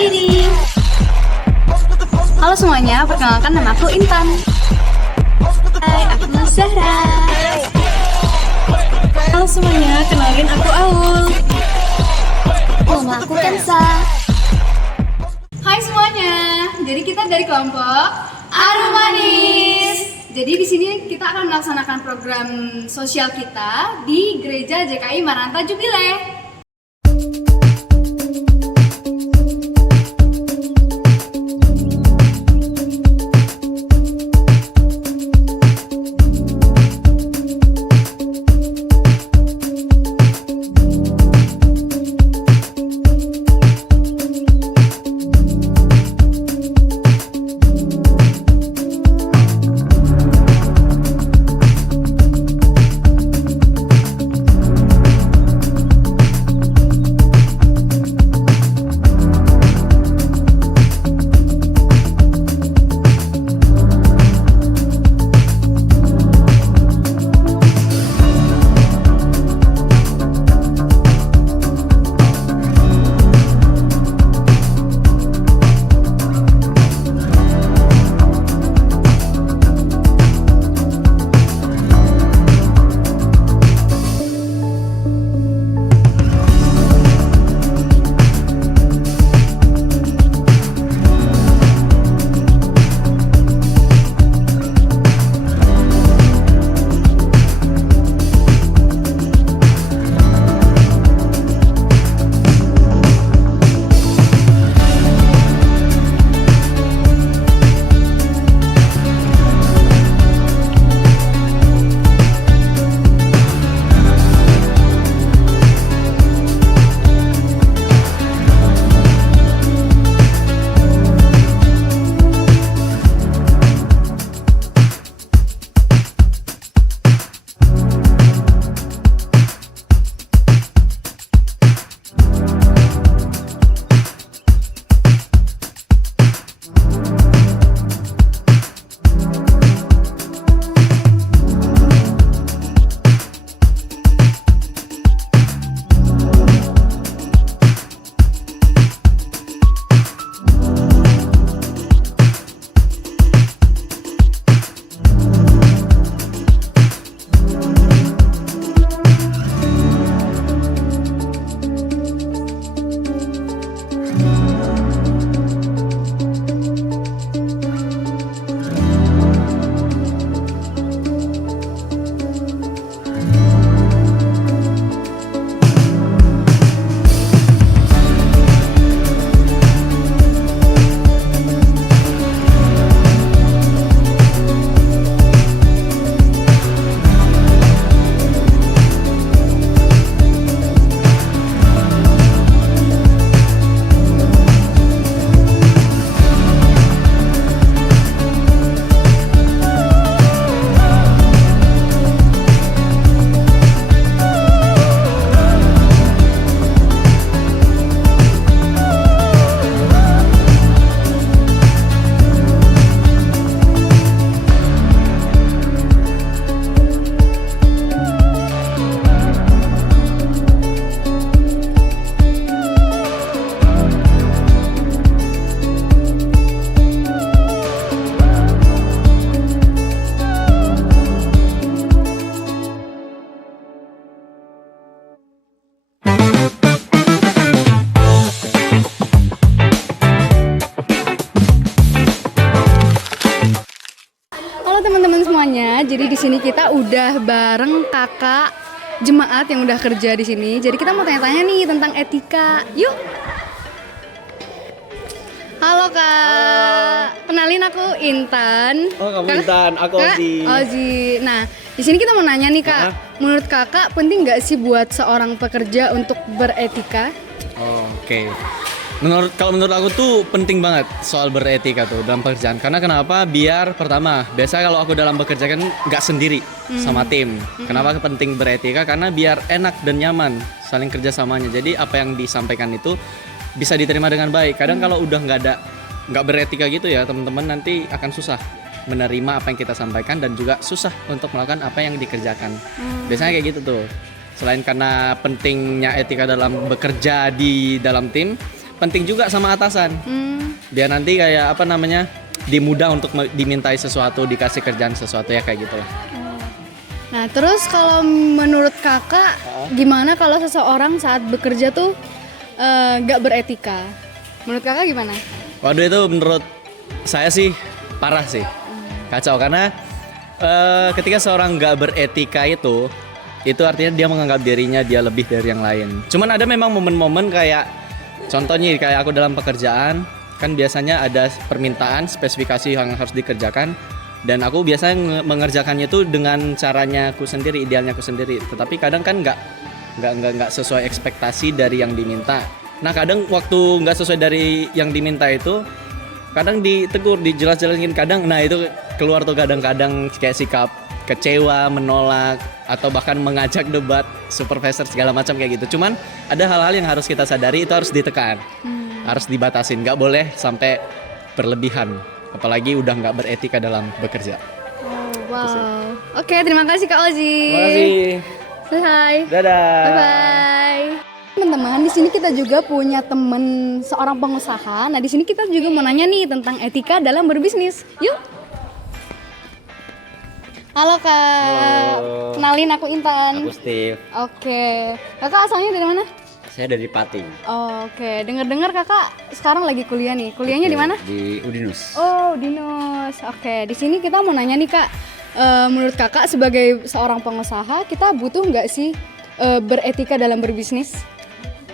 ini. Halo semuanya, perkenalkan nama aku Intan. Hai, aku Zahra. Halo semuanya, kenalin aku Aul. Nama aku Kensa. Hai semuanya, jadi kita dari kelompok Arum Manis. Jadi di sini kita akan melaksanakan program sosial kita di Gereja JKI Maranatha Jubile. Teman-teman semuanya, jadi di sini kita udah bareng kakak jemaat yang udah kerja di sini. Jadi kita mau tanya-tanya nih tentang etika. Yuk. Halo Kak. Kenalin aku Intan. Oh, kamu Intan, aku Ozi. Ozi. Nah, di sini kita mau nanya nih Kak. Menurut Kakak penting nggak sih buat seorang pekerja untuk beretika? Oke. Kalau menurut aku tuh penting banget soal beretika tuh dalam pekerjaan. Karena kenapa? Biar pertama, biasa kalau aku dalam bekerja kan nggak sendiri sama tim. Kenapa penting beretika? Karena biar enak dan nyaman saling kerjasamanya. Jadi apa yang disampaikan itu bisa diterima dengan baik. Kadang kalau udah nggak beretika gitu ya teman-teman, nanti akan susah menerima apa yang kita sampaikan dan juga susah untuk melakukan apa yang dikerjakan. Biasanya kayak gitu tuh. Selain karena pentingnya etika dalam bekerja di dalam tim, penting juga sama atasan. Biar nanti kayak apa namanya, dimudah untuk dimintai sesuatu, dikasih kerjaan sesuatu ya kayak gitu lah. Nah, terus kalau menurut kakak, gimana kalau seseorang saat bekerja tuh nggak beretika? Menurut kakak gimana? Waduh, itu menurut saya sih parah sih, kacau. Karena ketika seorang nggak beretika itu artinya dia menganggap dirinya dia lebih dari yang lain. Cuman ada memang momen-momen kayak, contohnya kayak aku dalam pekerjaan, kan biasanya ada permintaan, spesifikasi yang harus dikerjakan, dan aku biasanya mengerjakannya itu dengan caranya aku sendiri, idealnya aku sendiri. Tetapi kadang kan nggak sesuai ekspektasi dari yang diminta. Nah, kadang waktu nggak sesuai dari yang diminta itu, kadang ditegur, dijelas-jelasin, kadang nah itu keluar tuh kadang-kadang kayak sikap kecewa, menolak, atau bahkan mengajak debat supervisor segala macam kayak gitu. Cuman ada hal-hal yang harus kita sadari, itu harus ditekan, harus dibatasin, nggak boleh sampai berlebihan, apalagi udah nggak beretika dalam bekerja. Wow. Oke, terima kasih Kak Ozi. Terima kasih. Say hi. Dadah. Bye bye. Teman-teman, di sini kita juga punya teman seorang pengusaha. Nah, di sini kita juga mau nanya nih tentang etika dalam berbisnis. Yuk. Halo Kak. Halo. Kenalin, aku Intan. Aku Steve, Oke. Kakak asalnya dari mana? saya dari Pati. Oke. Dengar-dengar Kakak sekarang lagi kuliah nih. Kuliahnya di mana? Di Udinus. Oh, Dinus. Oke, di sini kita mau nanya nih Kak. Menurut Kakak sebagai seorang pengusaha, kita butuh nggak sih beretika dalam berbisnis?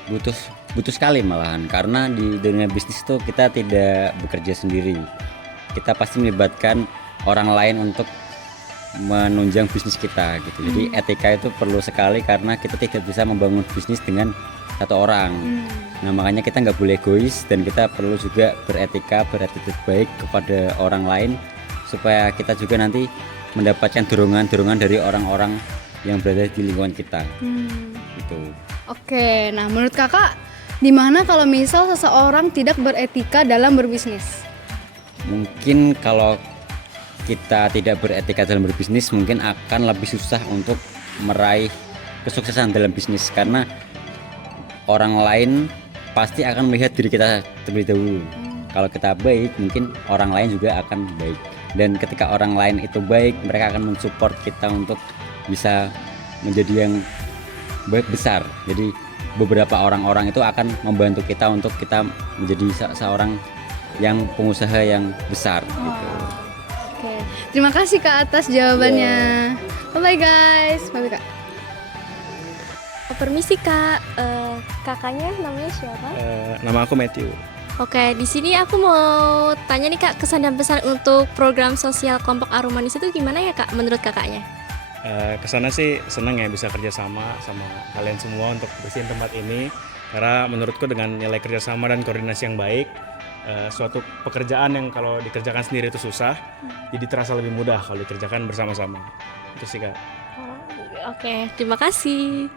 Butuh sekali malahan, karena di dunia bisnis itu kita tidak bekerja sendiri. Kita pasti melibatkan orang lain untuk menunjang bisnis kita gitu. Jadi etika itu perlu sekali, karena kita tidak bisa membangun bisnis dengan satu orang. Nah, makanya kita nggak boleh egois, dan kita perlu juga beretika, berattitude baik kepada orang lain, supaya kita juga nanti mendapatkan dorongan-dorongan dari orang-orang yang berada di lingkungan kita. Gitu. Oke, nah menurut Kakak gimana kalau misal seseorang tidak beretika dalam berbisnis? Mungkin kalau kita tidak beretika dalam berbisnis, mungkin akan lebih susah untuk meraih kesuksesan dalam bisnis, karena orang lain pasti akan melihat diri kita terlebih dahulu. Kalau kita baik, mungkin orang lain juga akan baik, dan ketika orang lain itu baik, mereka akan mensupport kita untuk bisa menjadi yang baik besar. Jadi beberapa orang-orang itu akan membantu kita untuk kita menjadi seorang yang pengusaha yang besar gitu. Oke, terima kasih Kak atas jawabannya. Bye guys. Bye Kak. Permisi Kak, kakaknya namanya siapa? Nama aku Matthew. Oke, di sini aku mau tanya nih Kak, kesan dan pesan untuk program sosial kelompok Arumanis itu gimana ya Kak, menurut kakaknya? Kesana sih senang ya bisa kerjasama sama kalian semua untuk bersihin tempat ini, karena menurutku dengan nilai kerjasama dan koordinasi yang baik, suatu pekerjaan yang kalau dikerjakan sendiri itu susah, jadi terasa lebih mudah kalau dikerjakan bersama-sama. Itu sih Kak. Oke, terima kasih.